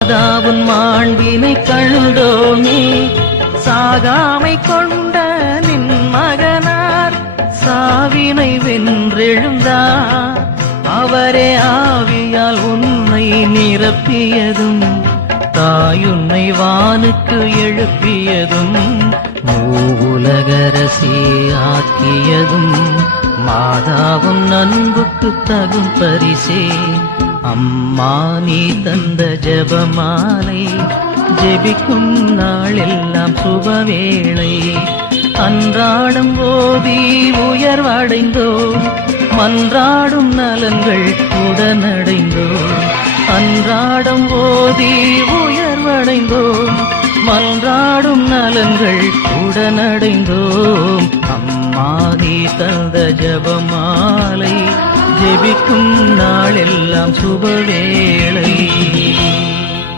மாதாவுன் மாண்பினை கண்டோமே, சாகாமை கொண்ட நின் மகனார் சாவினை வென்றெழுந்தார். அவரே ஆவியால் உன்னை நிரப்பியதும், தாயுன்னை வானுக்கு எழுப்பியதும், மூவுலகரசி ஆக்கியதும், மாதாவும் அன்புக்கு தகும் பரிசே. அம்மா நீ தந்த ஜெபமாலை, ஜெபிக்கும் நாளெல்லாம் சுபவேளை. அன்றாடம் ஓதி உயர்வடைந்தோம், மன்றாடும் நலன்கள் உடனடைந்தோம். அன்றாடம் ஓதி உயர்வடைந்தோம், மன்றாடும் நலன்கள் உடனடைந்தோம். அம்மா நீ தந்த ஜெபமாலை, ஜெபிக்கும் நாளெல்லாம் சுபவேளை.